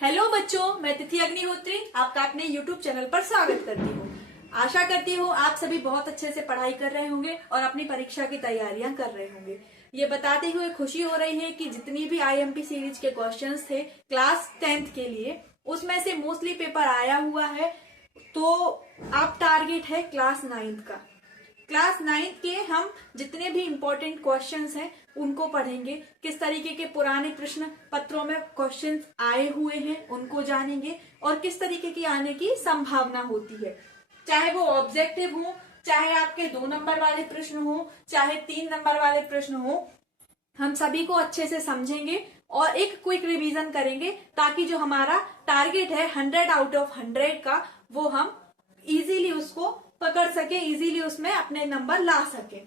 Hello बच्चों, मैं तिथि अग्निहोत्री आपका अपने YouTube चैनल पर स्वागत करती हूँ। आशा करती हूँ आप सभी बहुत अच्छे से पढ़ाई कर रहे होंगे और अपनी परीक्षा की तैयारियां कर रहे होंगे। ये बताते हुए खुशी हो रही है कि जितनी भी IMP सीरीज के क्वेश्चंस थे क्लास 10th के लिए, उसमें से मोस्टली पेपर आया हुआ है। तो अब टारगेट है क्लास 9th का। क्लास 9th के हम जितने भी इम्पोर्टेंट क्वेश्चंस हैं उनको पढ़ेंगे। किस तरीके के पुराने प्रश्न पत्रों में क्वेश्चंस आए हुए हैं उनको जानेंगे और किस तरीके की आने की संभावना होती है। चाहे वो ऑब्जेक्टिव हो, चाहे आपके 2 नंबर वाले प्रश्न हो, चाहे 3 नंबर वाले प्रश्न हो, हम सभी को अच्छे से समझेंगे और एक क्विक रिवीजन करेंगे ताकि जो हमारा टारगेट है 100 आउट ऑफ 100 का, वो हम इजीली उसको पकड़ सके, इजीली उसमें अपने नंबर ला सके।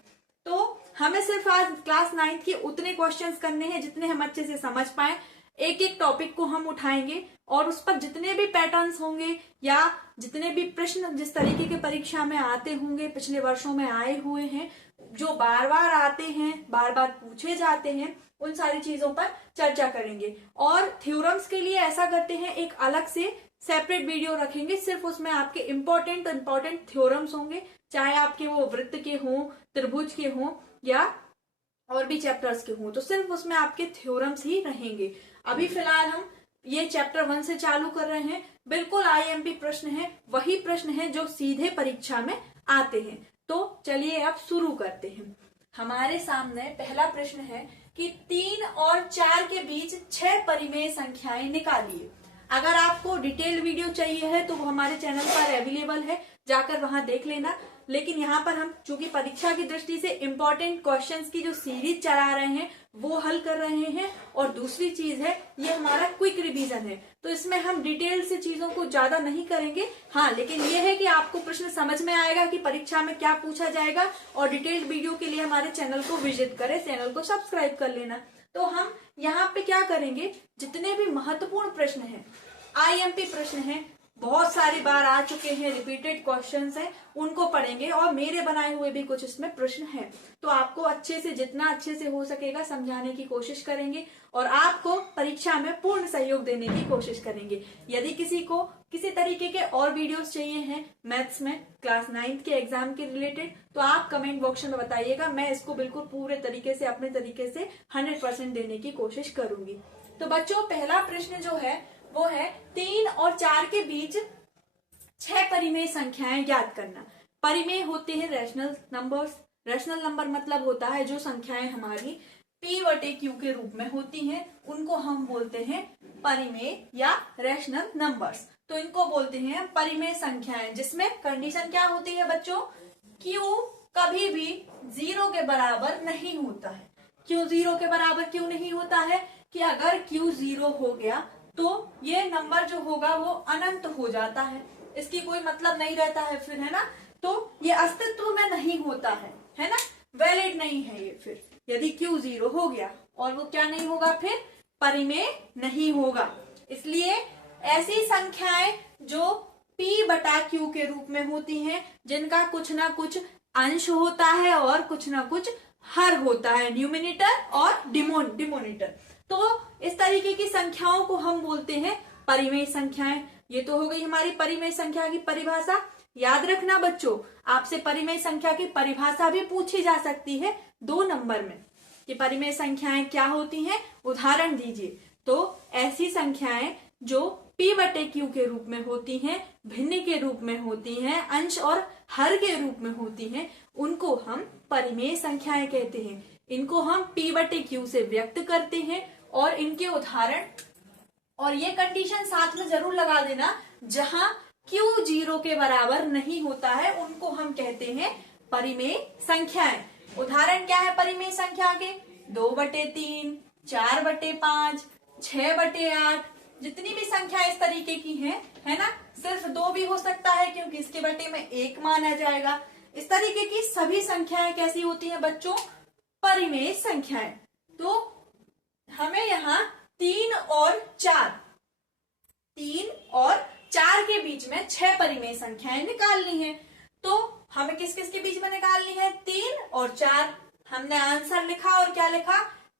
तो हमें सिर्फ आज क्लास 9th के उतने क्वेश्चंस करने हैं जितने हम अच्छे से समझ पाए। एक एक टॉपिक को हम उठाएंगे और उस पर जितने भी पैटर्न्स होंगे या जितने भी प्रश्न जिस तरीके के परीक्षा में आते होंगे, पिछले वर्षों में आए हुए हैं, जो बार बार आते हैं, बार बार पूछे जाते हैं, उन सारी चीजों पर चर्चा करेंगे। और थ्योरम्स के लिए ऐसा करते हैं, एक अलग से सेपरेट वीडियो रखेंगे, सिर्फ उसमें आपके इम्पोर्टेंट थ्योरम्स होंगे, चाहे आपके वो वृत्त के हों, त्रिभुज के हों या और भी चैप्टर्स के हों, तो सिर्फ उसमें आपके थ्योरम्स ही रहेंगे। अभी फिलहाल हम ये चैप्टर 1 से चालू कर रहे हैं। बिल्कुल IMP प्रश्न है, वही प्रश्न है जो सीधे परीक्षा में आते हैं। तो चलिए अब शुरू करते हैं। हमारे सामने पहला प्रश्न है कि 3 और 4 के बीच 6 परिमेय संख्याएं निकालिए। अगर आपको डिटेल्ड वीडियो चाहिए है तो वो हमारे चैनल पर अवेलेबल है, जाकर वहां देख लेना। लेकिन यहाँ पर हम चूंकि परीक्षा की दृष्टि से इम्पोर्टेंट क्वेश्चंस की जो सीरीज चला रहे हैं वो हल कर रहे हैं, और दूसरी चीज है ये हमारा क्विक रिवीजन है, तो इसमें हम डिटेल से चीजों को ज्यादा नहीं करेंगे। हाँ, लेकिन ये है कि आपको प्रश्न समझ में आएगा कि परीक्षा में क्या पूछा जाएगा। और डिटेल्ड वीडियो के लिए हमारे चैनल को विजिट करें, चैनल को सब्सक्राइब कर लेना। तो हम यहाँ पे क्या करेंगे, जितने भी महत्वपूर्ण प्रश्न हैं, IMP प्रश्न हैं, बहुत सारी बार आ चुके हैं, रिपीटेड क्वेश्चंस हैं, उनको पढ़ेंगे। और मेरे बनाए हुए भी कुछ इसमें प्रश्न हैं, तो आपको अच्छे से, जितना अच्छे से हो सकेगा समझाने की कोशिश करेंगे और आपको परीक्षा में पूर्ण सहयोग देने की कोशिश करेंगे। यदि किसी को किसी तरीके के और वीडियोस चाहिए हैं मैथ्स में क्लास 9th के एग्जाम के रिलेटेड, तो आप कमेंट बॉक्स में बताइएगा। मैं इसको बिल्कुल पूरे तरीके से, अपने तरीके से 100% देने की कोशिश करूंगी। तो बच्चों, पहला प्रश्न जो है वो है 3 और 4 के बीच 6 परिमेय संख्याएं ज्ञात करना। परिमेय होते हैं रैशनल नंबर्स। रैशनल नंबर मतलब होता है जो संख्याएं हमारी P/Q के रूप में होती हैं, उनको हम बोलते हैं परिमेय या रैशनल नंबर्स। तो इनको बोलते हैं परिमेय संख्याएं, जिसमें कंडीशन क्या होती है बच्चों, Q कभी भी 0 के बराबर नहीं होता है। Q 0 के बराबर क्यों नहीं होता है कि अगर Q 0 हो गया तो ये नंबर जो होगा वो अनंत हो जाता है, इसकी कोई मतलब नहीं रहता है फिर, है ना। तो ये अस्तित्व में नहीं होता है ना, वैलिड नहीं है ये। फिर यदि Q 0 हो गया और वो क्या नहीं होगा, फिर परिमेय नहीं होगा। इसलिए ऐसी संख्याएं जो P/Q के रूप में होती हैं, जिनका कुछ ना कुछ अंश होता है और कुछ ना कुछ हर होता है, न्यूमिनेटर और डिमोनेटर, तो इस तरीके की संख्याओं को हम बोलते हैं परिमेय संख्याएं। ये तो हो गई हमारी परिमेय संख्या की परिभाषा। याद रखना बच्चों, आपसे परिमेय संख्या की परिभाषा भी पूछी जा सकती है 2 नंबर में कि परिमेय संख्याएं क्या होती हैं, उदाहरण दीजिए। तो ऐसी संख्याएं जो P/Q के रूप में होती हैं, भिन्न के रूप में होती हैं, अंश और हर के रूप में होती हैं, उनको हम परिमेय संख्याएं कहते हैं। इनको हम P/Q से व्यक्त करते हैं और इनके उदाहरण, और ये कंडीशन साथ में जरूर लगा देना, जहां Q 0 के बराबर नहीं होता है उनको हम कहते हैं परिमेय संख्याएं। उदाहरण क्या है परिमेय संख्या के, 2/3, 4/5, 6/8, जितनी भी संख्या इस तरीके की है ना। सिर्फ 2 भी हो सकता है क्योंकि इसके बटे में 1 माना जाएगा। इस तरीके की सभी संख्याएं कैसी होती हैं बच्चों, परिमेय संख्याएं। तो हमें यहाँ 3 और 4 के बीच में 6 परिमेय संख्याएं निकालनी है। तो हमें किस किस के बीच में निकालनी है, 3 और 4। हमने आंसर लिखा और क्या लिखा,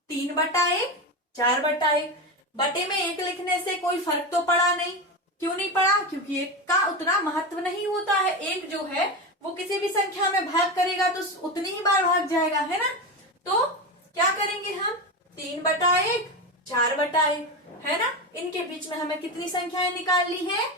3/1, 4/1। बटे में 1 लिखने से कोई फर्क तो पड़ा नहीं। क्यों नहीं पड़ा? क्योंकि 1 का उतना महत्व नहीं होता है। 1 जो है वो किसी भी संख्या में भाग करेगा तो उतनी ही बार भाग जाएगा, है ना। तो क्या करेंगे हम? 3/1, 4/1, है ना। इनके बीच में हमें कितनी संख्याएं निकालनी है?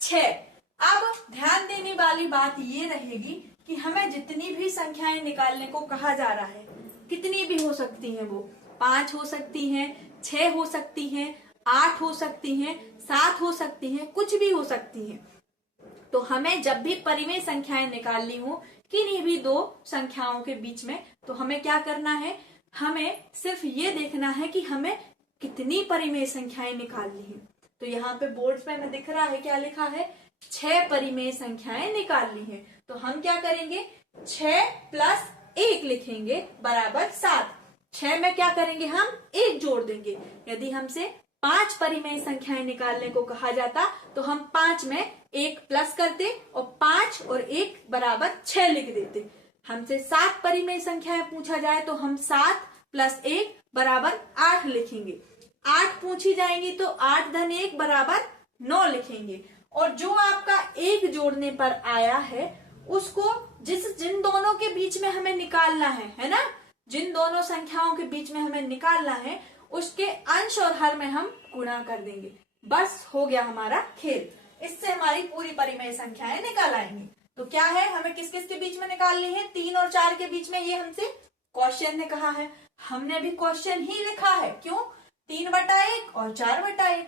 6। अब ध्यान देने वाली बात ये रहेगी कि हमें जितनी भी संख्याएं निकालने को कहा जा रहा है, कितनी भी हो सकती हैं, वो 5 हो सकती हैं, 6 हो सकती हैं, 8 हो सकती हैं, 7 हो सकती हैं, कुछ भी हो सकती हैं। तो हमें जब भी परिमेय संख्याएं निकालनी हो किन्हीं भी 2 संख्याओं के बीच में, तो हमें क्या करना है? हमें सिर्फ ये देखना है कि हमें कितनी परिमेय संख्याएं निकालनी है। तो यहाँ पे बोर्ड पे हमें दिख रहा है, क्या लिखा है? 6 परिमेय संख्याएं निकालनी है। तो हम क्या करेंगे? 6 + 1 लिखेंगे बराबर 7। 6 में क्या करेंगे? हम 1 जोड़ देंगे। यदि हमसे 5 परिमेय संख्याएं निकालने को कहा जाता तो हम 5 में 1 प्लस करते और 5 और 1 बराबर 6 लिख देते। हमसे 7 परिमेय संख्याएं पूछा जाए तो हम 7 + 1 बराबर 8 लिखेंगे। 8 पूछी जाएंगी तो 8 + 1 बराबर 9 लिखेंगे। और जो आपका 1 जोड़ने पर आया है उसको जिन दोनों के बीच में हमें निकालना है ना, जिन दोनों संख्याओं के बीच में हमें निकालना है उसके अंश और हर में हम गुणा कर देंगे। बस हो गया हमारा खेल। इससे हमारी पूरी परिमेय संख्याएं निकाल आएंगी। तो क्या है, हमें किस किस के बीच में निकालनी है? 3 और 4 के बीच में। ये हमसे क्वेश्चन ने कहा है, हमने भी क्वेश्चन ही लिखा है। क्यों? 3/1 और 4/1।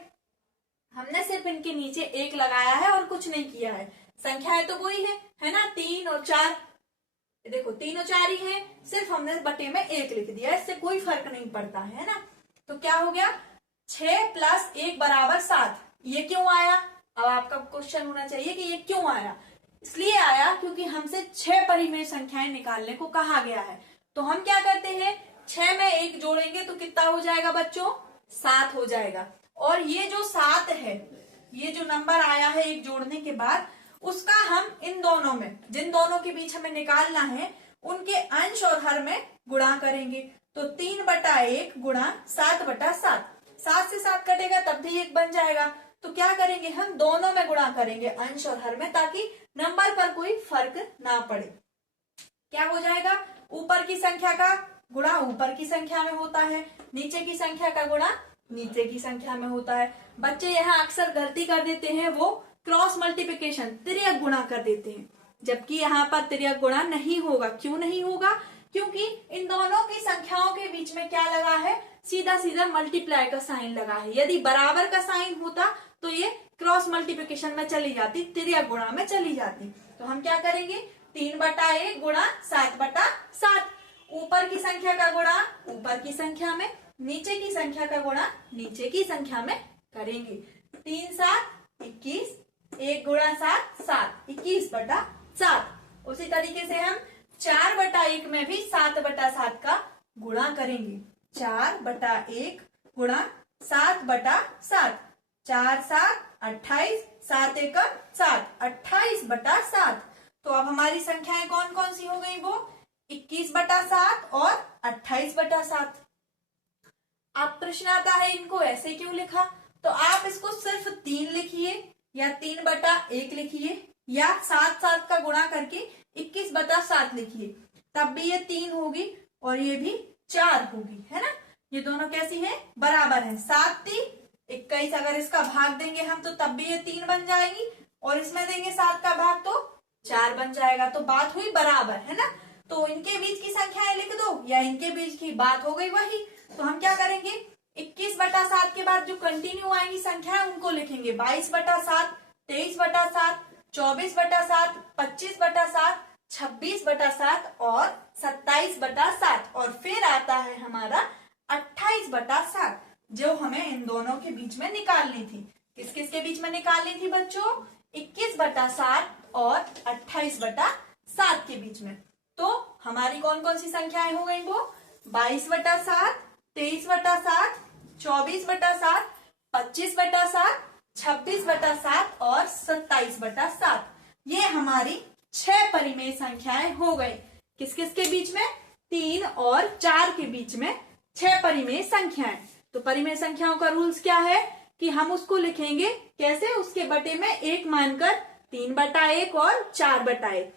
हमने सिर्फ इनके नीचे 1 लगाया है और कुछ नहीं किया है। संख्याएं तो वही है ना, 3 और 4। देखो 3 और 4 ही है, सिर्फ हमने बटे में 1 लिख दिया, इससे कोई फर्क नहीं पड़ता है ना। तो क्या हो गया? 6 + 1 बराबर 7। ये क्यों आया? अब आपका क्वेश्चन होना चाहिए कि ये क्यों आया। इसलिए आया क्योंकि हमसे 6 परिमेय संख्याएं निकालने को कहा गया है। तो हम क्या करते हैं? 6 में 1 जोड़ेंगे तो कितना हो जाएगा बच्चों? 7 हो जाएगा। और ये जो 7 है, ये जो नंबर आया है 1 जोड़ने के बाद, उसका हम इन दोनों में, जिन दोनों के बीच हमें निकालना है, उनके अंश और हर में गुणा करेंगे। तो 3/1 गुणा 7/7। 7 से 7 कटेगा तब भी 1 बन जाएगा। तो क्या करेंगे? हम दोनों में गुणा करेंगे, अंश और हर में, ताकि नंबर पर कोई फर्क ना पड़े। क्या हो जाएगा? ऊपर की संख्या का गुणा ऊपर की संख्या में होता है, नीचे की संख्या का गुणा नीचे की संख्या में होता है। बच्चे यहाँ अक्सर गलती कर देते हैं, वो क्रॉस मल्टीप्लिकेशन, तिर्यक गुणा कर देते हैं, जबकि यहाँ पर तिर्यक गुणा नहीं होगा। क्यों नहीं होगा? क्योंकि इन दोनों की संख्याओं के बीच में क्या लगा है? सीधा सीधा मल्टीप्लाई का साइन लगा है। यदि बराबर का साइन होता तो ये क्रॉस मल्टीप्लिकेशन में चली जाती, तिर्यक गुणा में चली जाती। तो हम क्या करेंगे? 3/1 गुणा 7/7। ऊपर की संख्या का गुणा ऊपर की संख्या में, नीचे की संख्या का गुणा नीचे की संख्या में करेंगे। 3 × 7 = 21, 1 गुणा 7 7, 21/7। उसी तरीके से हम 4/1 में भी 7/7 का गुणा करेंगे। 4/1 गुणा 7/7, 4 × 7 = 28, 7 × 1 = 7, 28/7। तो अब हमारी संख्याएं कौन कौन सी हो गई? वो 21/7 और 28/7। अब प्रश्न आता है, इनको ऐसे क्यों लिखा? तो आप इसको सिर्फ 3 लिखिए या 3/1 लिखिए, या 7 का गुणा करके 21/7 लिखिए, तब भी ये 3 होगी और ये भी 4 होगी, है ना। ये दोनों कैसी है? बराबर है। 7 × 3 = 21। अगर इसका भाग देंगे हम तो तब भी ये 3 बन जाएगी, और इसमें देंगे 7 का भाग तो 4 बन जाएगा। तो बात हुई बराबर, है ना। तो इनके बीच की संख्याएं लिख दो या इनके बीच की, बात हो गई वही। तो हम क्या करेंगे? 21/7 के बाद जो कंटिन्यू आएंगी संख्या उनको लिखेंगे। 22/7, 23/7, 24/7, 25/7, 26/7 और 27/7। और फिर आता है हमारा 28/7, जो हमें इन दोनों के बीच में निकालनी थी। किस किस के बीच में निकालनी थी बच्चों? 21/7 और 28/7 के बीच में। तो हमारी कौन कौन सी संख्याएं हो गई? वो 22/7, 23/7, 24/7, 25/7, 26/7 और 27/7। ये हमारी 6 परिमेय संख्याएं हो गई। किस किस के बीच में? 3 और 4 के बीच में 6 परिमेय संख्याएं। तो परिमेय संख्याओं का रूल्स क्या है कि हम उसको लिखेंगे कैसे, उसके बटे में 1 मानकर 3/1 और 4/1।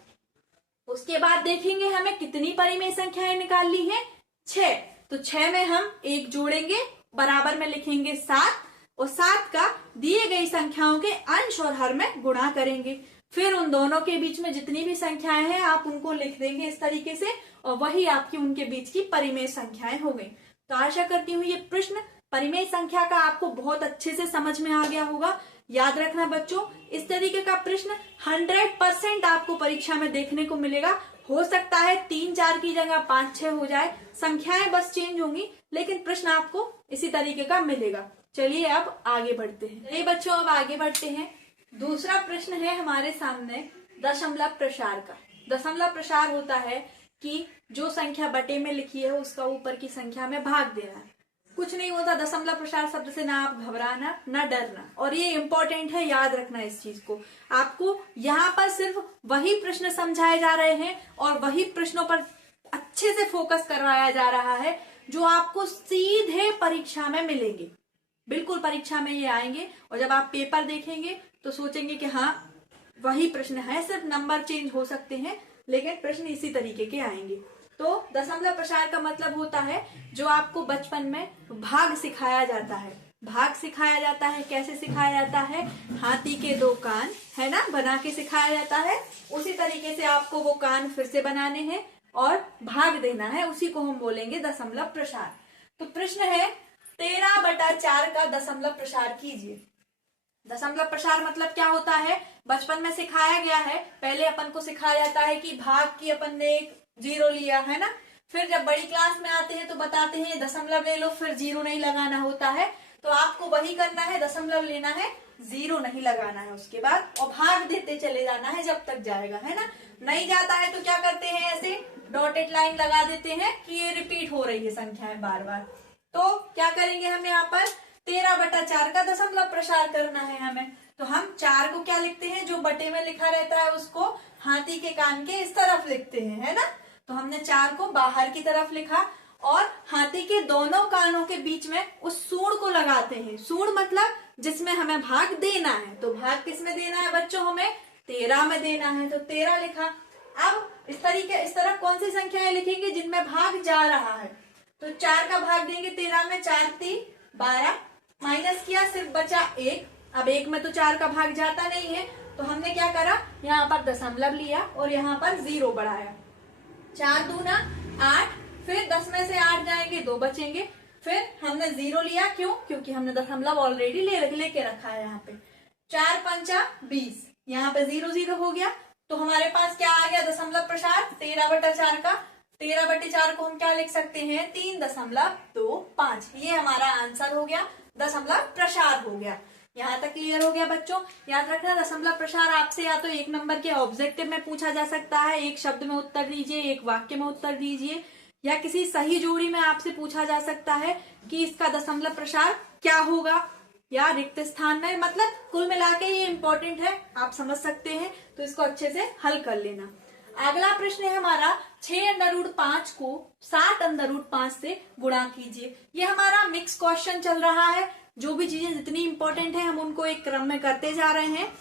उसके बाद देखेंगे हमें कितनी परिमेय संख्याएं निकालनी है, 6। तो 6 में हम 1 जोड़ेंगे, बराबर में लिखेंगे 7 और 7 का दिए गई संख्याओं के अंश और हर में गुणा करेंगे। फिर उन दोनों के बीच में जितनी भी संख्याएं हैं आप उनको लिख देंगे इस तरीके से, और वही आपकी उनके बीच की परिमेय संख्याएं हो गई। तो आशा करती हूँ ये प्रश्न परिमेय संख्या का आपको बहुत अच्छे से समझ में आ गया होगा। याद रखना बच्चों, इस तरीके का प्रश्न 100% आपको परीक्षा में देखने को मिलेगा। हो सकता है 3-4 की जगह 5-6 हो जाए, संख्याएं बस चेंज होंगी, लेकिन प्रश्न आपको इसी तरीके का मिलेगा। चलिए अब आगे बढ़ते हैं। चलिए बच्चों अब आगे बढ़ते हैं। दूसरा प्रश्न है हमारे सामने दशमलव प्रसार का। दशमलव प्रसार होता है कि जो संख्या बटे में लिखी है उसका ऊपर की संख्या में भाग देना है। कुछ नहीं होता दशमलव प्रसार शब्द से, ना आप घबराना ना डरना, और ये इंपॉर्टेंट है, याद रखना इस चीज को। आपको यहाँ पर सिर्फ वही प्रश्न समझाए जा रहे हैं और वही प्रश्नों पर अच्छे से फोकस करवाया जा रहा है जो आपको सीधे परीक्षा में मिलेंगे। बिल्कुल परीक्षा में ये आएंगे और जब आप पेपर देखेंगे तो सोचेंगे कि हाँ वही प्रश्न है, सिर्फ नंबर चेंज हो सकते हैं लेकिन प्रश्न इसी तरीके के आएंगे। तो दशमलव प्रसार का मतलब होता है जो आपको बचपन में भाग सिखाया जाता है। भाग सिखाया जाता है, कैसे सिखाया जाता है, हाथी के 2 कान है ना बना के सिखाया जाता है। उसी तरीके से आपको वो कान फिर से बनाने हैं और भाग देना है, उसी को हम बोलेंगे दशमलव प्रसार। तो प्रश्न है 13/4 का दशमलव प्रसार कीजिए। दशमलव प्रसार मतलब क्या होता है, बचपन में सिखाया गया है। पहले अपन को सिखाया जाता है कि भाग की अपन ने एक 0 लिया है ना, फिर जब बड़ी क्लास में आते हैं तो बताते हैं दशमलव ले लो, फिर 0 नहीं लगाना होता है। तो आपको वही करना है, दशमलव लेना है, 0 नहीं लगाना है उसके बाद, और भाग देते चले जाना है जब तक जाएगा, है ना। नहीं जाता है तो क्या करते हैं, ऐसे डॉटेड लाइन लगा देते हैं कि ये रिपीट हो रही है संख्याएं बार बार। तो क्या करेंगे हम यहाँ पर 13/4 का दशमलव प्रसार करना है हमें। तो हम 4 को क्या लिखते हैं, जो बटे में लिखा रहता है उसको हाथी के कान के इस तरफ लिखते हैं, है ना। तो हमने 4 को बाहर की तरफ लिखा और हाथी के दोनों कानों के बीच में उस सूंड को लगाते हैं। सूंड मतलब जिसमें हमें भाग देना है। तो भाग किस में देना है बच्चों, हमें 13 में देना है, तो 13 लिखा। अब इस तरफ कौन सी संख्याएं लिखेंगे जिनमें भाग जा रहा है, तो 4 का भाग देंगे 13 में, 4 3 12, माइनस किया सिर्फ बचा 1। अब 1 में तो 4 का भाग जाता नहीं है, तो हमने क्या करा, यहाँ पर दशमलव लिया और यहाँ पर 0 बढ़ाया। 4 दूना 8, फिर 10 में से 8 जाएंगे 2 बचेंगे, फिर हमने 0 लिया, क्यों, क्योंकि हमने दशमलव ऑलरेडी लेके रखा है यहाँ पे। 4 पंचा 20, यहाँ पे 0 0 हो गया। तो हमारे पास क्या आ गया दशमलव प्रसार 13/4 का। 13/4 को हम क्या लिख सकते हैं, 3.25। ये हमारा आंसर हो गया, दशमलव प्रसार हो गया। यहाँ तक क्लियर हो गया बच्चों। याद रखना दशमलव प्रसार आपसे या तो 1 नंबर के ऑब्जेक्टिव में पूछा जा सकता है, एक शब्द में उत्तर दीजिए, एक वाक्य में उत्तर दीजिए, या किसी सही जोड़ी में आपसे पूछा जा सकता है कि इसका दशमलव प्रसार क्या होगा, या रिक्त स्थान में। मतलब कुल मिला के ये इंपॉर्टेंट है, आप समझ सकते हैं, तो इसको अच्छे से हल कर लेना। अगला प्रश्न है हमारा 6√5 को 7√5 से गुणा कीजिए। ये हमारा मिक्स क्वेश्चन चल रहा है, जो भी चीजें जितनी इंपॉर्टेंट है हम उनको एक क्रम में करते जा रहे हैं।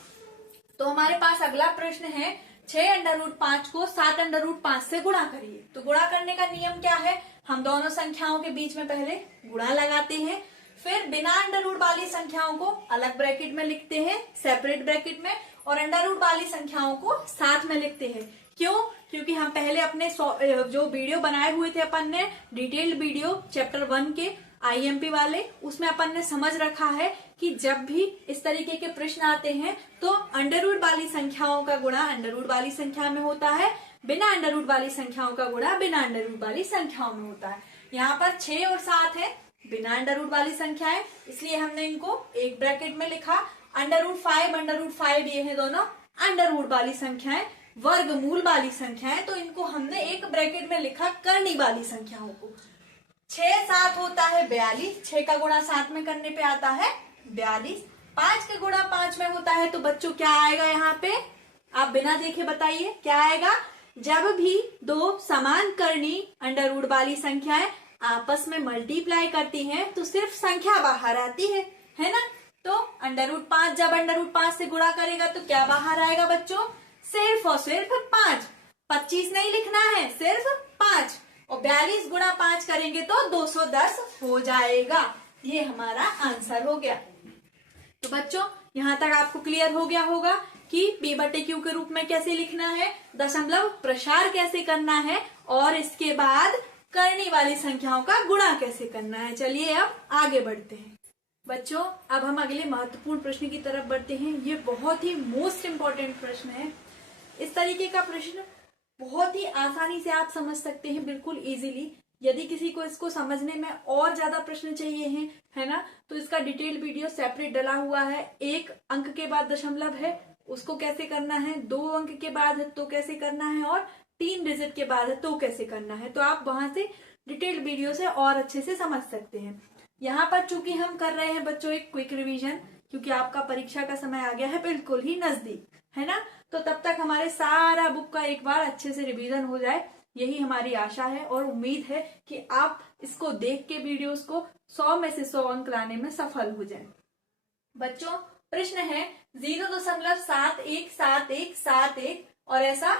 तो हमारे पास अगला प्रश्न है 6√5 को 7√5 से गुणा करिए। तो गुणा करने का नियम क्या है, हम दोनों संख्याओं के बीच में पहले गुणा लगाते हैं, फिर बिना अंडर रूट वाली संख्याओं को अलग ब्रैकेट में लिखते हैं, सेपरेट ब्रैकेट में, और अंडर रूट वाली संख्याओं को साथ में लिखते हैं। क्यों, क्योंकि हम पहले अपने जो वीडियो बनाए हुए थे अपन ने, डिटेल्ड वीडियो चैप्टर 1 के IMP वाले, उसमें अपन ने समझ रखा है कि जब भी इस तरीके के प्रश्न आते हैं तो अंडर रूट वाली संख्याओं का गुणा अंडर रूट वाली संख्या में होता है, बिना अंडर रूट वाली संख्याओं का गुणा बिना अंडर रूट वाली संख्याओं में होता है। यहाँ पर 6 और 7 है बिना अंडर रूट वाली संख्याएं, इसलिए हमने इनको एक ब्रैकेट में लिखा। अंडर रूट 5 ये है दोनों अंडर रूट वाली संख्याएं, वर्गमूल वाली संख्याएं, तो इनको हमने एक ब्रैकेट में लिखा करनी वाली संख्याओं को। 6 7 होता है 42, 6 का गुणा 7 में करने पे आता है 42। 5 का गुणा 5 में होता है, तो बच्चों क्या आएगा यहाँ पे, आप बिना देखे बताइए क्या आएगा। जब भी दो समान करनी अंडर रूट वाली संख्याएं आपस में मल्टीप्लाई करती हैं तो सिर्फ संख्या बाहर आती है ना। तो √5 जब √5 से गुणा करेगा तो क्या बाहर आएगा बच्चों? सिर्फ और सिर्फ 5। 25 नहीं लिखना है, सिर्फ 5। और 42 गुणा 5 करेंगे तो 210 हो जाएगा। ये हमारा आंसर हो गया। तो बच्चों यहाँ तक आपको क्लियर हो गया होगा कि P/Q के रूप में कैसे लिखना है, दशमलव प्रसार कैसे करना है और इसके बाद करने वाली संख्याओं का गुणा कैसे करना है। चलिए अब आगे बढ़ते हैं। बच्चों अब हम अगले महत्वपूर्ण प्रश्न की तरफ बढ़ते हैं। ये बहुत ही मोस्ट इम्पोर्टेंट प्रश्न है। इस तरीके का प्रश्न बहुत ही आसानी से आप समझ सकते हैं, बिल्कुल इजीली। यदि किसी को इसको समझने में और ज्यादा प्रश्न चाहिए हैं, है ना, तो इसका डिटेल वीडियो सेपरेट डला हुआ है। 1 अंक के बाद दशमलव है, उसको कैसे करना है, 2 अंक के बाद है तो कैसे करना है, और 3 डिजिट के बाद है तो कैसे करना है। तो आप वहां से डिटेल वीडियो से और अच्छे से समझ सकते हैं। यहाँ पर चूंकि हम कर रहे हैं बच्चों एक क्विक रिवीजन, क्योंकि आपका परीक्षा का समय आ गया है बिल्कुल ही नजदीक, है ना। तो तब तक हमारे सारा बुक का एक बार अच्छे से रिवीजन हो जाए, यही हमारी आशा है और उम्मीद है कि आप इसको देख के वीडियोस को 100 में से 100 अंक लाने में सफल हो जाएं। बच्चों प्रश्न है 0.717171 और ऐसा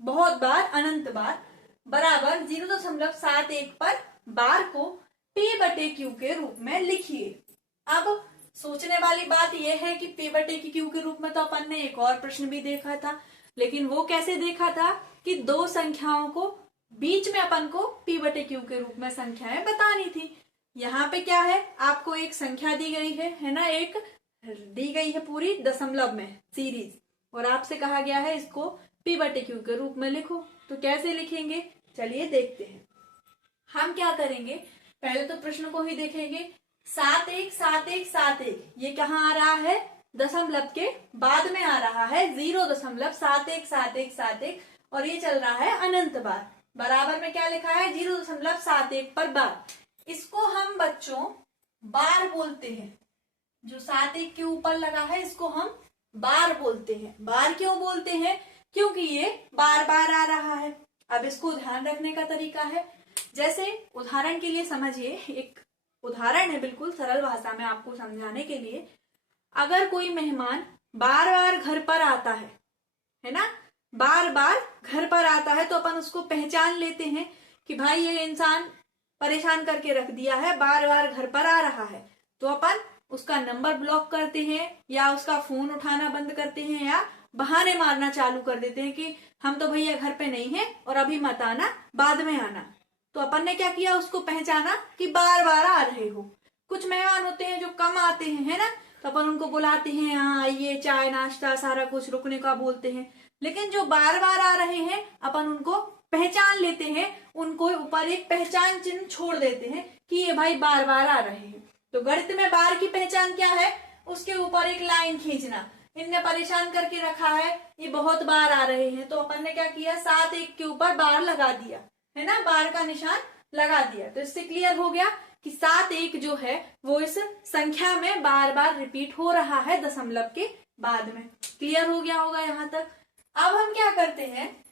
बहुत बार, अनंत बार, बराबर 0.71 पर बार को P/Q के रूप में लिखिए। अब सोचने वाली बात यह है कि P/Q के रूप में तो अपन ने एक और प्रश्न भी देखा था, लेकिन वो कैसे देखा था कि दो संख्याओं को बीच में अपन को P/Q के रूप में संख्याएं बतानी थी। यहाँ पे क्या है, आपको एक संख्या दी गई है ना, एक दी गई है पूरी दशमलव में सीरीज, और आपसे कहा गया है इसको P/Q के रूप में लिखो। तो कैसे लिखेंगे चलिए देखते हैं। हम क्या करेंगे, पहले तो प्रश्न को ही देखेंगे। 717171 ये कहाँ आ रहा है, दशमलव के बाद में आ रहा है 0.717171 और ये चल रहा है अनंत बार। बराबर में क्या लिखा है, 0.71 पर बार। इसको हम बच्चों बार बोलते हैं। जो 71 के ऊपर लगा है इसको हम बार बोलते हैं। बार क्यों बोलते हैं, क्योंकि ये बार बार आ रहा है। अब इसको ध्यान रखने का तरीका है, जैसे उदाहरण के लिए समझिए, एक उदाहरण है बिल्कुल सरल भाषा में आपको समझाने के लिए। अगर कोई मेहमान बार बार घर पर आता है ना, बार बार घर पर आता है, तो अपन उसको पहचान लेते हैं कि भाई ये इंसान परेशान करके रख दिया है, बार बार घर पर आ रहा है। तो अपन उसका नंबर ब्लॉक करते हैं या उसका फोन उठाना बंद करते हैं या बहाने मारना चालू कर देते हैं कि हम तो भैया घर पे नहीं है और अभी मत आना, बाद में आना। तो अपन ने क्या किया, उसको पहचाना कि बार बार आ रहे हो। कुछ मेहमान होते हैं जो कम आते हैं, है ना, तो अपन उनको बुलाते हैं, हाँ आइए, चाय नाश्ता सारा कुछ रुकने का बोलते हैं। लेकिन जो बार बार आ रहे हैं अपन उनको पहचान लेते हैं, उनको ऊपर एक पहचान चिन्ह छोड़ देते हैं कि ये भाई बार बार आ रहे हैं। तो गणित में बार की पहचान क्या है, उसके ऊपर एक लाइन खींचना। इनने परेशान करके रखा है, ये बहुत बार आ रहे हैं, तो अपन ने क्या किया, 71 के ऊपर बार लगा दिया, है ना, बार का निशान लगा दिया। तो इससे क्लियर हो गया कि 71 जो है वो इस संख्या में बार बार रिपीट हो रहा है दशमलव के बाद में। क्लियर हो गया होगा यहाँ तक। अब हम क्या करते हैं,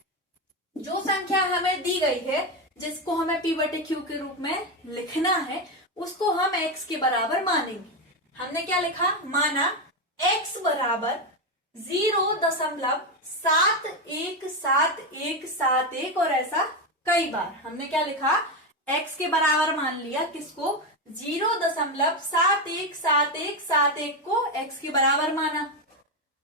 जो संख्या हमें दी गई है जिसको हमें P/Q के रूप में लिखना है, उसको हम x के बराबर मानेंगे। हमने क्या लिखा, माना x बराबर 0.717171 और ऐसा कई बार हमने क्या लिखा, x के बराबर मान लिया किसको, 0.717171 को x के बराबर माना।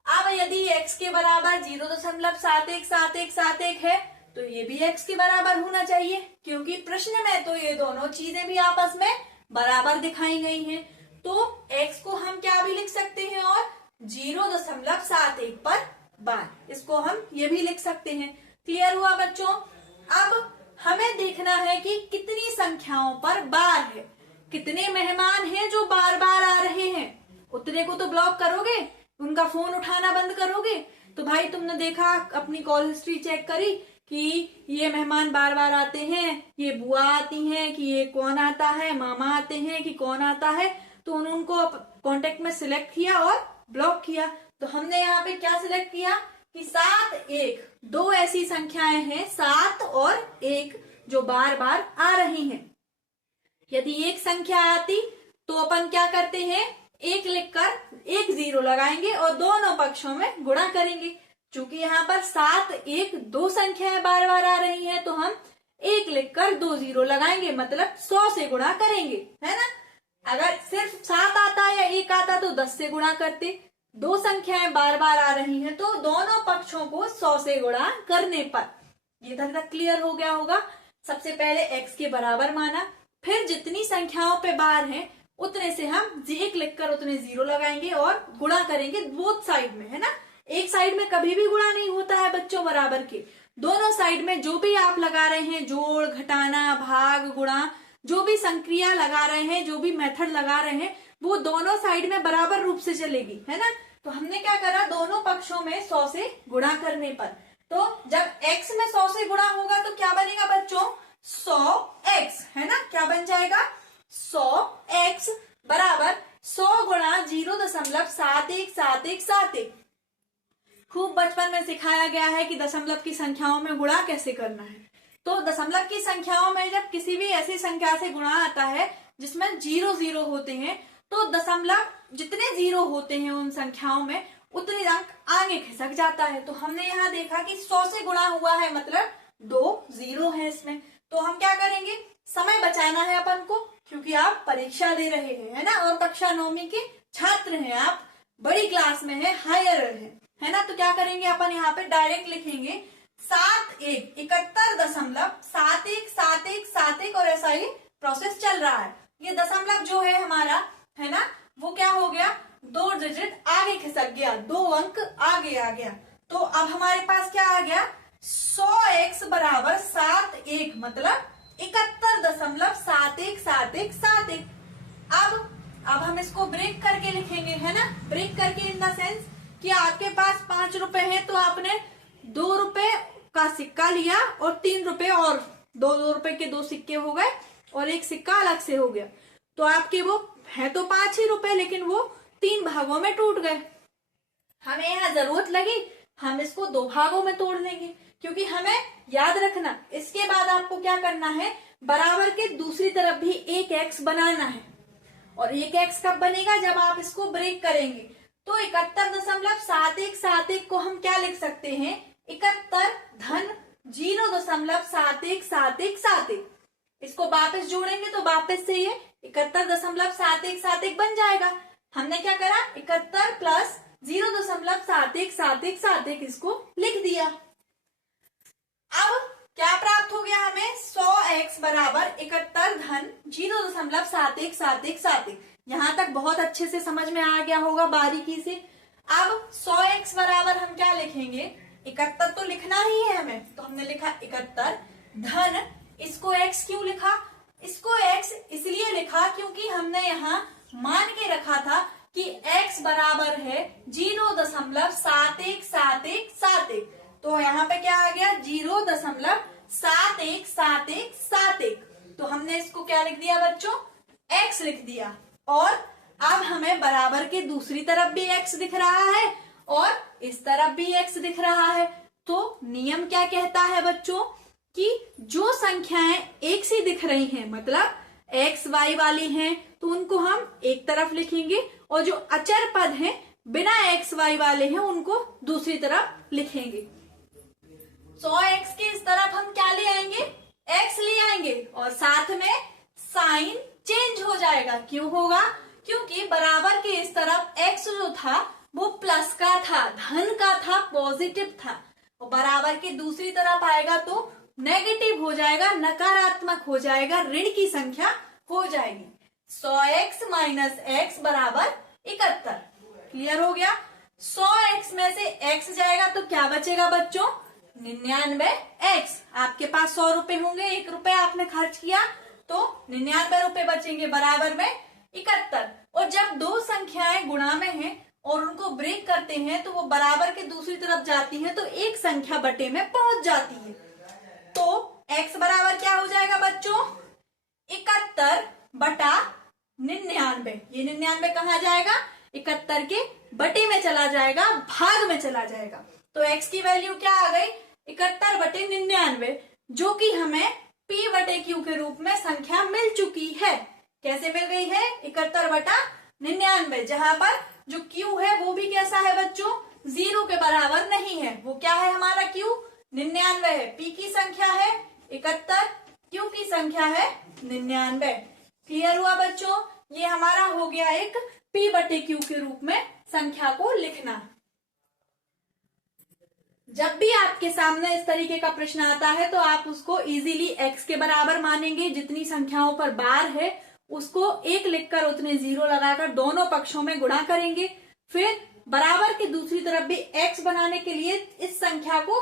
अब यदि x के बराबर 0.717171 है तो ये भी x के बराबर होना चाहिए, क्योंकि प्रश्न में तो ये दोनों चीजें भी आपस में बराबर दिखाई गई हैं। तो x को हम क्या भी लिख सकते हैं, और 0.71 पर बार, इसको हम ये भी लिख सकते हैं। क्लियर हुआ बच्चों। अब हमें देखना है कि कितनी संख्याओं पर बार है, कितने मेहमान हैं जो बार बार आ रहे हैं। उतने को तो ब्लॉक करोगे, उनका फोन उठाना बंद करोगे। तो भाई तुमने देखा, अपनी कॉल हिस्ट्री चेक करी कि ये मेहमान बार बार आते हैं, ये बुआ आती हैं कि ये कौन आता है, मामा आते हैं कि कौन आता है, तो उनको कांटेक्ट में सिलेक्ट किया और ब्लॉक किया। तो हमने यहाँ पे क्या सिलेक्ट किया कि 7 1, दो ऐसी संख्याएं हैं 7 और 1 जो बार बार आ रही हैं। यदि एक संख्या आती तो अपन क्या करते हैं, एक लिखकर एक जीरो लगाएंगे और दोनों पक्षों में गुणा करेंगे। चूंकि यहाँ पर 7, 1, 2 संख्याएं बार बार आ रही हैं तो हम एक लिखकर 2 जीरो लगाएंगे, मतलब 100 से गुणा करेंगे, है ना। अगर सिर्फ 7 आता या 1 आता तो 10 से गुणा करते। 2 संख्याएं बार बार आ रही हैं तो दोनों पक्षों को 100 से गुणा करने पर, ये तक क्लियर हो गया होगा। सबसे पहले x के बराबर माना, फिर जितनी संख्याओं पे बार हैं उतने से हम एक लिखकर उतने जीरो लगाएंगे और गुणा करेंगे बोथ साइड में, है ना। एक साइड में कभी भी गुणा नहीं होता है बच्चों बराबर के, दोनों साइड में जो भी आप लगा रहे हैं, जोड़, घटाना, भाग, गुणा, जो भी संक्रिया लगा रहे हैं, जो भी मेथड लगा रहे हैं, वो दोनों साइड में बराबर रूप से चलेगी, है ना। तो हमने क्या करा, दोनों पक्षों में 100 से गुणा करने पर, तो जब x में 100 से गुणा होगा तो क्या बनेगा बच्चों, 100x, है ना। क्या बन जाएगा, 100x बराबर 100 गुणा 0.717171। खूब बचपन में सिखाया गया है कि दशमलव की संख्याओं में गुणा कैसे करना है। तो दशमलव की संख्याओं में जब किसी भी ऐसी संख्या से गुणा आता है जिसमें 0 0 होते हैं तो दशमलव जितने 0 होते हैं उन संख्याओं में उतने अंक आगे खिसक जाता है। तो हमने यहाँ देखा कि 100 से गुणा हुआ है मतलब 2 0 है इसमें। तो हम क्या करेंगे, समय बचाना है अपन को, क्योंकि आप परीक्षा दे रहे हैं, है ना, और कक्षा 9वीं के छात्र हैं आप, बड़ी क्लास में है, हायर है ना। तो क्या करेंगे अपन यहाँ पे डायरेक्ट लिखेंगे 71 71.717171 और ऐसा ही प्रोसेस चल रहा है। ये दशमलव जो है हमारा, है ना, वो क्या हो गया, 2 डिजिट आगे खिसक गया, 2 अंक आगे आ गया। तो अब हमारे पास क्या आ गया, 100x बराबर 71 मतलब 71.717171। अब हम इसको ब्रेक करके लिखेंगे, है ना। ब्रेक करके इन द सेंस कि आपके पास 5 रुपए है तो आपने 2 रुपए का सिक्का लिया और 3 रुपए और 2 रुपए के 2 सिक्के हो गए और एक सिक्का अलग से हो गया। तो आपके वो है तो 5 ही रुपए, लेकिन वो 3 भागों में टूट गए। हमें यहाँ जरूरत लगी, हम इसको 2 भागों में तोड़ देंगे, क्योंकि हमें याद रखना इसके बाद आपको क्या करना है, बराबर के दूसरी तरफ भी एक x बनाना है। और एक x कब बनेगा, जब आप इसको ब्रेक करेंगे। तो 71.7171 को हम क्या लिख सकते हैं, 71 धन 0.717171। इसको वापस जोड़ेंगे तो वापस से ये 71.7171 बन जाएगा। हमने क्या करा, 71 प्लस 0.717171 इसको लिख दिया। अब क्या प्राप्त हो गया हमें, 100x बराबर 71 धन 0.717171। यहाँ तक बहुत अच्छे से समझ में आ गया होगा बारीकी से। अब 100x बराबर हम क्या लिखेंगे, 71 तो लिखना ही है हमें, तो हमने लिखा 71 धन, इसको x क्यों लिखा, इसको x इसलिए लिखा क्योंकि हमने यहाँ मान के रखा था कि x बराबर है 0.717171। तो यहाँ पे क्या आ गया, 0.717171। तो हमने इसको क्या लिख दिया बच्चों, x लिख दिया। और अब हमें बराबर के दूसरी तरफ भी x दिख रहा है और इस तरफ भी x दिख रहा है। तो नियम क्या कहता है बच्चों, कि जो संख्याएं एक सी दिख रही हैं, मतलब x y वाली हैं, तो उनको हम एक तरफ लिखेंगे, और जो अचर पद हैं बिना x y वाले हैं उनको दूसरी तरफ लिखेंगे। 100x के इस तरफ हम क्या ले आएंगे, x ले आएंगे, और साथ में साइन चेंज हो जाएगा। क्यों होगा, क्योंकि बराबर के इस तरफ x जो था वो प्लस का था, धन का था, पॉजिटिव था, और बराबर के दूसरी तरफ आएगा तो नेगेटिव हो जाएगा, नकारात्मक हो जाएगा, ऋण की संख्या हो जाएगी। 100x माइनस x बराबर 71। क्लियर हो गया। 100x में से x जाएगा तो क्या बचेगा बच्चों, 99x। आपके पास 100 रुपए होंगे, 1 रुपए आपने खर्च किया तो 99 रुपए बचेंगे, बराबर में 71। और जब 2 संख्याएं गुणा में हैं और उनको ब्रेक करते हैं तो वो बराबर के दूसरी तरफ जाती हैं तो एक संख्या बटे में पहुंच जाती है। तो x बराबर क्या हो जाएगा बच्चों, 71 बटा 99। ये 99 कहाँ जाएगा, 71 के बटे में चला जाएगा, भाग में चला जाएगा। तो x की वैल्यू क्या आ गई, 71 बटे 99, जो कि हमें P/Q के रूप में संख्या मिल चुकी है। कैसे मिल गई है? 71/99, जहां पर जो Q है वो भी कैसा है बच्चों? 0 के बराबर नहीं है। वो क्या है हमारा Q? 99 है। P की संख्या है 71, Q की संख्या है 99। क्लियर हुआ बच्चों? ये हमारा हो गया एक P/Q के रूप में संख्या को लिखना। जब भी आपके सामने इस तरीके का प्रश्न आता है तो आप उसको इजीली x के बराबर मानेंगे। जितनी संख्याओं पर बार है उसको 1 लिखकर उतने 0 लगाकर दोनों पक्षों में गुणा करेंगे। फिर बराबर की दूसरी तरफ भी x बनाने के लिए इस संख्या को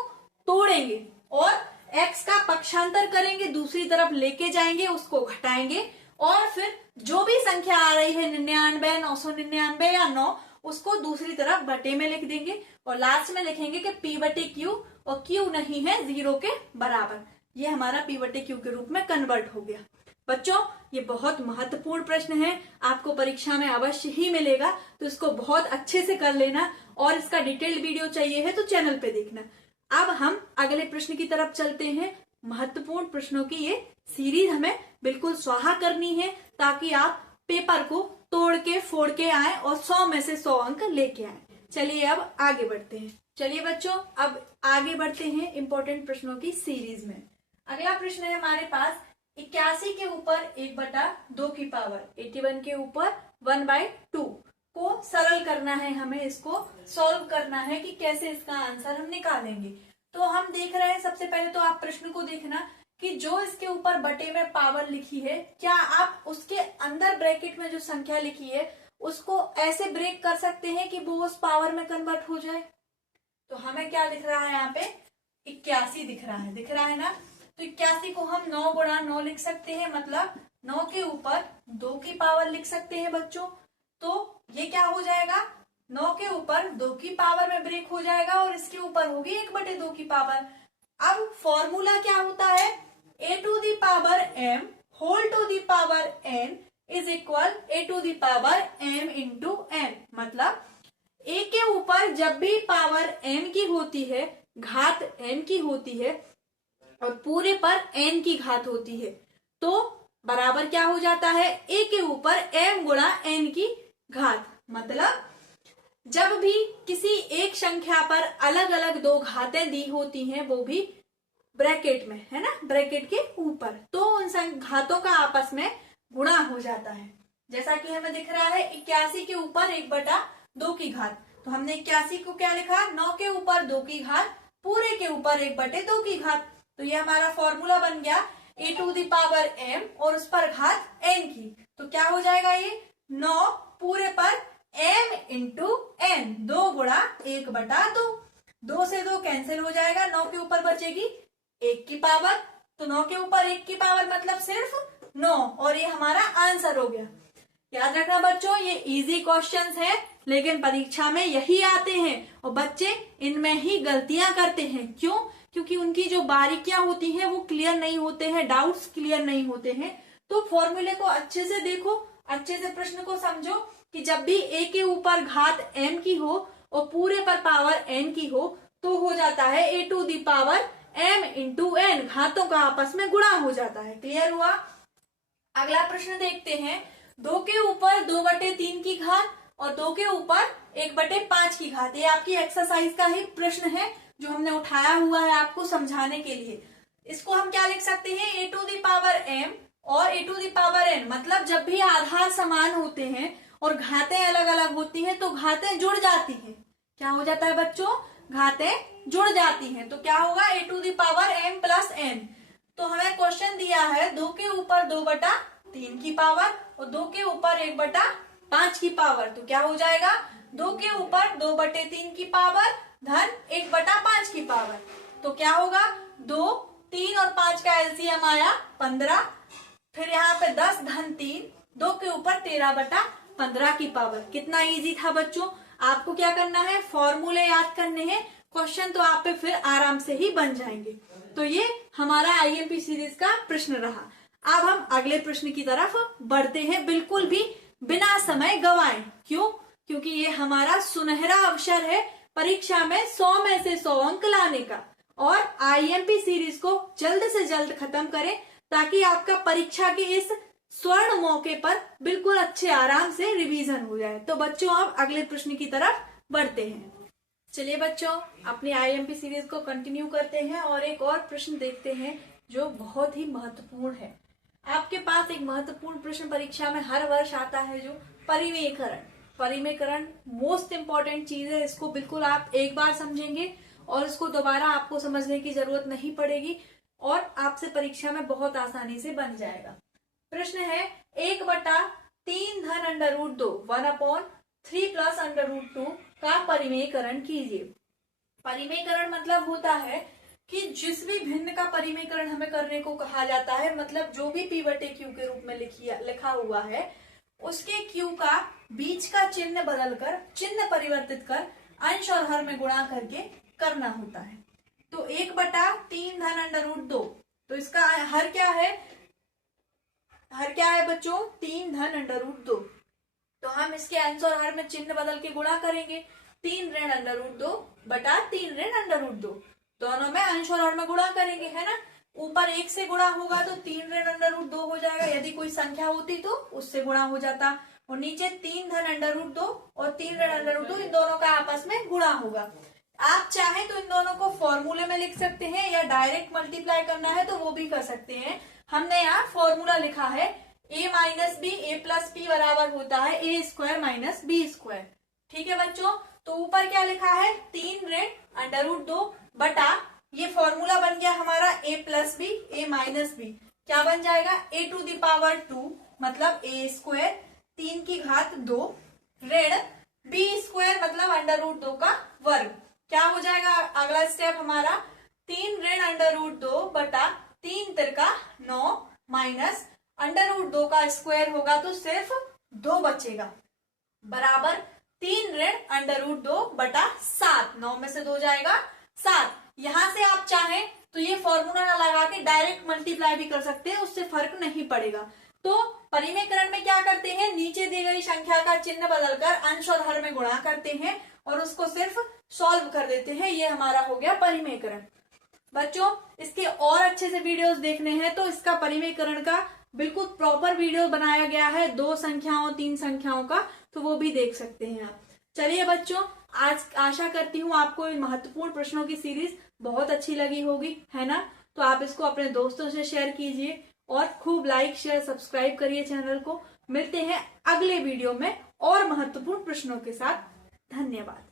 तोड़ेंगे और x का पक्षांतर करेंगे, दूसरी तरफ लेके जाएंगे, उसको घटाएंगे और फिर जो भी संख्या आ रही है 99, 999 या 9, उसको दूसरी तरफ बटे में लिख देंगे और लास्ट में लिखेंगे कि P/Q और Q नहीं है 0 के बराबर। ये हमारा P/Q के रूप में कन्वर्ट हो गया। बच्चों ये बहुत महत्वपूर्ण प्रश्न है, आपको परीक्षा में अवश्य ही मिलेगा, तो इसको बहुत अच्छे से कर लेना और इसका डिटेल्ड वीडियो चाहिए है तो चैनल पे देखना। अब हम अगले प्रश्न की तरफ चलते हैं। महत्वपूर्ण प्रश्नों की ये सीरीज हमें बिल्कुल स्वाहा करनी है ताकि आप पेपर को तोड़ के फोड़ के आए और 100 में से 100 अंक लेके आए। चलिए अब आगे बढ़ते हैं। चलिए बच्चों अब आगे बढ़ते हैं इंपॉर्टेंट प्रश्नों की सीरीज में। अगला प्रश्न है हमारे पास 81 के ऊपर 1/2 की पावर 81 के ऊपर 1/2 को सरल करना है। हमें इसको सॉल्व करना है कि कैसे इसका आंसर हम निकालेंगे। तो हम देख रहे हैं, सबसे पहले तो आप प्रश्न को देखना कि जो इसके ऊपर बटे में पावर लिखी है, क्या आप उसके अंदर ब्रैकेट में जो संख्या लिखी है उसको ऐसे ब्रेक कर सकते हैं कि वो उस पावर में कन्वर्ट हो जाए। तो हमें क्या दिख रहा है यहाँ पे? 81 दिख रहा है ना। तो 81 को हम 9 × 9 लिख सकते हैं, मतलब 9 के ऊपर 2 की पावर लिख सकते हैं बच्चों। तो ये क्या हो जाएगा? 9 के ऊपर 2 की पावर में ब्रेक हो जाएगा और इसके ऊपर होगी 1/2 की पावर। अब फॉर्मूला क्या होता है? a⁴m whole to the power n is equal a⁴m into n। मतलब a के ऊपर जब भी पावर m की होती है, घात n की होती है और पूरे पर n की घात होती है, तो बराबर क्या हो जाता है? a के ऊपर m गुणा n की घात। मतलब जब भी किसी एक संख्या पर अलग अलग 2 घातें दी होती हैं, वो भी ब्रैकेट में, है ना, ब्रैकेट के ऊपर, तो उन घातों का आपस में गुणा हो जाता है। जैसा कि हमें दिख रहा है 81 के ऊपर 1/2 की घात, तो हमने 81 को क्या लिखा? 9 के ऊपर 2 की घात पूरे के ऊपर 1/2 की घात। तो ये हमारा फॉर्मूला बन गया a⁴m और उस पर घात n की। तो क्या हो जाएगा? ये 9 पूरे पर m इंटू n, 2 गुणा 1/2। 2 से 2 कैंसिल हो जाएगा, 9 के ऊपर बचेगी 1 की पावर। तो 9 के ऊपर 1 की पावर मतलब सिर्फ 9 और ये हमारा आंसर हो गया। याद रखना बच्चों, ये इजी क्वेश्चंस है लेकिन परीक्षा में यही आते हैं और बच्चे इनमें ही गलतियां करते हैं। क्यों? क्योंकि उनकी जो बारीकियां होती हैं वो क्लियर नहीं होते हैं, डाउट्स क्लियर नहीं होते हैं। तो फॉर्मूले को अच्छे से देखो, अच्छे से प्रश्न को समझो कि जब भी a के ऊपर घात m की हो और पूरे पर पावर n की हो तो हो जाता है a⁴m इंटू n, घातों का आपस में गुणा हो जाता है। क्लियर हुआ? अगला प्रश्न देखते हैं। 2 के ऊपर 2/3 की घात और 2 के ऊपर 1/5 की घात। ये आपकी एक्सरसाइज का ही प्रश्न है जो हमने उठाया हुआ है आपको समझाने के लिए। इसको हम क्या लिख सकते हैं? a⁴m और a⁴n। मतलब जब भी आधार समान होते हैं और घातें अलग अलग होती हैं तो घातें जुड़ जाती हैं। क्या हो जाता है बच्चों? घातें जुड़ जाती हैं। तो क्या होगा? a⁴m + n। तो हमें क्वेश्चन दिया है 2 के ऊपर 2/3 की पावर और 2 के ऊपर 1/5 की पावर। तो क्या हो जाएगा? 2 के ऊपर 2/3 की पावर धन 1/5 की पावर। तो क्या होगा? 2, 3 और 5 का एलसीएम आया 15। फिर यहाँ पे 10 धन 3, 2 के ऊपर 13/15 की पावर। कितना इजी था बच्चों? आपको क्या करना है? फॉर्मूले याद करने हैं, क्वेश्चन तो आप पे फिर आराम से ही बन जाएंगे। तो ये हमारा आईएमपी सीरीज का प्रश्न रहा। अब हम अगले प्रश्न की तरफ बढ़ते हैं, बिल्कुल भी बिना समय गवाएं। क्यों? क्योंकि ये हमारा सुनहरा अवसर है परीक्षा में 100 में से 100 अंक लाने का। और आईएमपी सीरीज को जल्द से जल्द खत्म करें ताकि आपका परीक्षा के इस स्वर्ण मौके पर बिल्कुल अच्छे आराम से रिवीजन हो जाए। तो बच्चों अब अगले प्रश्न की तरफ बढ़ते हैं। चलिए बच्चों, अपनी आईएमपी सीरीज को कंटिन्यू करते हैं और एक और प्रश्न देखते हैं जो बहुत ही महत्वपूर्ण है। आपके पास एक महत्वपूर्ण प्रश्न परीक्षा में हर वर्ष आता है, जो परिमेयकरण। परिमेयकरण मोस्ट इंपॉर्टेंट चीज है, इसको बिल्कुल आप एक बार समझेंगे और इसको दोबारा आपको समझने की जरूरत नहीं पड़ेगी और आपसे परीक्षा में बहुत आसानी से बन जाएगा। प्रश्न है 1/3 धन under root 2 1/3 plus under root 2 का परिमेयकरण कीजिए। परिमेयकरण मतलब होता है कि जिस भी भिन्न का परिमेयकरण हमें करने को कहा जाता है, मतलब जो भी P बटे Q के रूप में लिखा हुआ है, उसके Q का बीच का चिन्ह बदलकर, चिन्ह परिवर्तित कर अंश और हर में गुणा करके करना होता है। तो 1/3 धन अंडर रूट 2, तो इसका हर क्या है? हर क्या है बच्चों? 3 धन अंडर रूट 2। तो हम इसके अंश और हर में चिन्ह बदल के गुणा करेंगे। 3 ऋण अंडर रूट 2 बटा 3 ऋण अंडर रूट 2, दोनों में अंश और हर में गुणा करेंगे, है ना। ऊपर 1 से गुणा होगा तो 3 ऋण अंडर रूट 2 हो जाएगा, यदि कोई संख्या होती तो उससे गुणा हो जाता। और नीचे 3 धन अंडर रूट 2 और 3 ऋण अंडर रूट 2, इन दोनों का आपस में गुणा होगा। आप चाहें तो इन दोनों को फॉर्मूले में लिख सकते हैं या डायरेक्ट मल्टीप्लाई करना है तो वो भी कर सकते हैं। हमने यहाँ फॉर्मूला लिखा है a minus B A plus B बराबर होता है a square minus B square. ठीक है बच्चों, तो ऊपर क्या लिखा है? 3 ऋण अंडर रूट 2 बटा, ये फॉर्मूला बन गया हमारा a plus B A minus B, क्या बन जाएगा? a टू द पावर 2 मतलब a स्क्वायर 3 की घात 2 ऋण b स्क्वायर मतलब अंडर रूट 2 का वर्ग। क्या हो जाएगा अगला स्टेप हमारा? 3 ऋण अंडर रूट 2 बटा 3 तिरका 9 माइनस अंडर रूट 2 का स्क्वायर होगा तो सिर्फ 2 बचेगा, बराबर 3 ऋण अंडर रूट 2 बटा 7, 9 में से 2 जाएगा 7। यहां से आप चाहें तो ये फॉर्मूला ना लगा के डायरेक्ट मल्टीप्लाई भी कर सकते हैं, उससे फर्क नहीं पड़ेगा। तो परिमेयकरण में क्या करते हैं? नीचे दी गई संख्या का चिन्ह बदलकर अंश और हर में गुणा करते हैं और उसको सिर्फ सॉल्व कर देते हैं। ये हमारा हो गया परिमेयकरण। बच्चों, इसके और अच्छे से वीडियोस देखने हैं तो इसका परिमेयकरण का बिल्कुल प्रॉपर वीडियो बनाया गया है, 2 संख्याओं 3 संख्याओं का, तो वो भी देख सकते हैं आप। चलिए बच्चों, आज आशा करती हूँ आपको इन महत्वपूर्ण प्रश्नों की सीरीज बहुत अच्छी लगी होगी, है ना। तो आप इसको अपने दोस्तों से शेयर कीजिए और खूब लाइक शेयर सब्सक्राइब करिए चैनल को। मिलते हैं अगले वीडियो में और महत्वपूर्ण प्रश्नों के साथ। धन्यवाद।